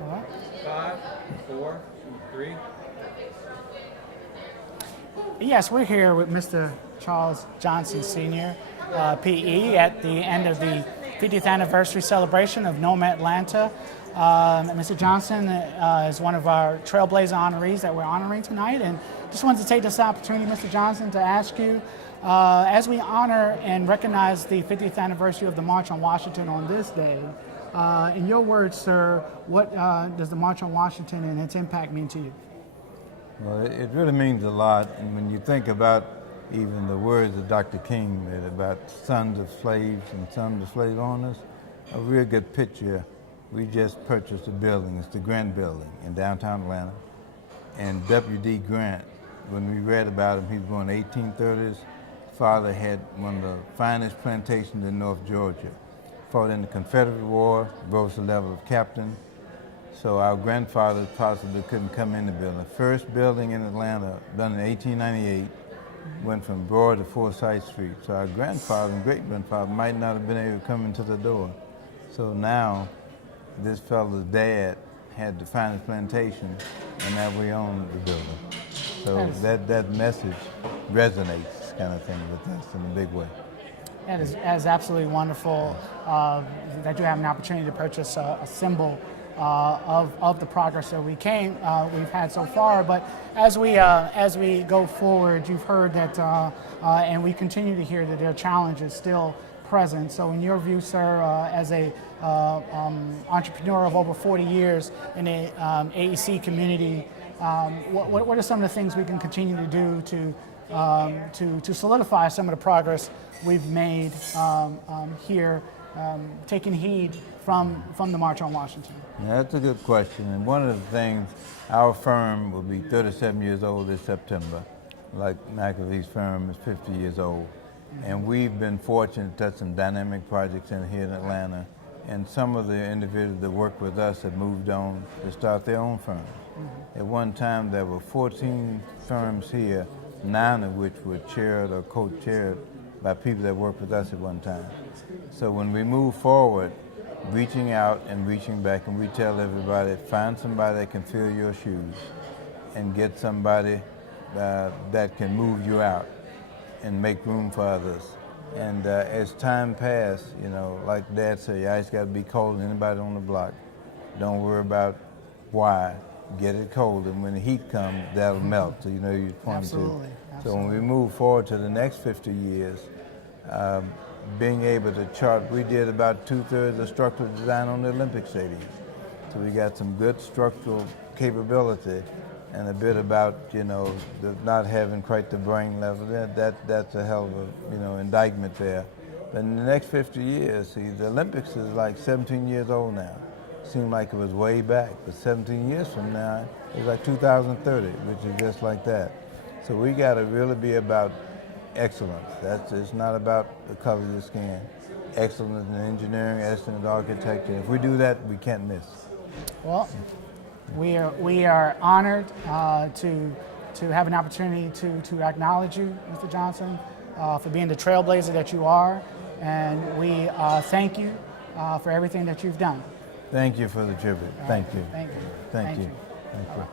All right. 5, 4, 3. Yes, we're here with Mr. Charles Johnson Sr., PE, at the end of the 50th anniversary celebration of NOMA Atlanta. Mr. Johnson is one of our Trailblazer honorees that we're honoring tonight, and just wanted to take this opportunity, Mr. Johnson, to ask you, as we honor and recognize the 50th anniversary of the March on Washington on this day, in your words, sir, what does the March on Washington and its impact mean to you? Well, it really means a lot, and when you think about even the words of Dr. King about sons of slaves and sons of slave owners, a real good picture. We just purchased a building, it's the Grant Building in downtown Atlanta, and W.D. Grant, when we read about him, he was born in the 1830s. His father had one of the finest plantations in North Georgia, fought in the Confederate War, rose to the level of captain. So our grandfathers possibly couldn't come in the building. The first building in Atlanta, done in 1898, went from Broad to Forsyth Street. So our grandfather and great-grandfather might not have been able to come into the door. So now, this fellow's dad had the finest plantation, and now we own the building. So that message resonates, kind of thing, with us in a big way. That is absolutely wonderful that you have an opportunity to purchase a symbol of the progress that we've had so far. But as we go forward, you've heard that, and we continue to hear that there are challenges still present. So in your view, sir, as a entrepreneur of over 40 years in the AEC community, what are some of the things we can continue to do to solidify some of the progress we've made here, taking heed from the March on Washington? Yeah, that's a good question. And one of the things, our firm will be 37 years old this September. Like McAvee's firm is 50 years old. And we've been fortunate to touch some dynamic projects here in Atlanta. And some of the individuals that work with us have moved on to start their own firm. At one time, there were 14 firms here, 9 of which were chaired or co-chaired by people that worked with us at one time. So when we move forward, reaching out and reaching back, and we tell everybody, find somebody that can fill your shoes and get somebody that can move you out and make room for others. And as time passed, you know, like Dad said, your ice got to be cold than anybody on the block. Don't worry about why. Get it cold, and when the heat comes, that'll melt. So you know you're pointing to. So when we move forward to the next 50 years, being able to chart, we did about 2/3 of structural design on the Olympic Stadium. So we got some good structural capability, and a bit about, you know, not having quite the brain level. That's a hell of a, you know, indictment there. But in the next 50 years, see, the Olympics is like 17 years old now. Seemed like it was way back, but 17 years from now, it's like 2030, which is just like that. So we got to really be about excellence. It's not about the color of your skin. Excellence in engineering, excellence in architecture. If we do that, we can't miss. Well, we are honored to have an opportunity to acknowledge you, Mr. Johnson, for being the trailblazer that you are, and we thank you for everything that you've done. Thank you for the tribute. Thank you. Thank you. Thank you. Thank you.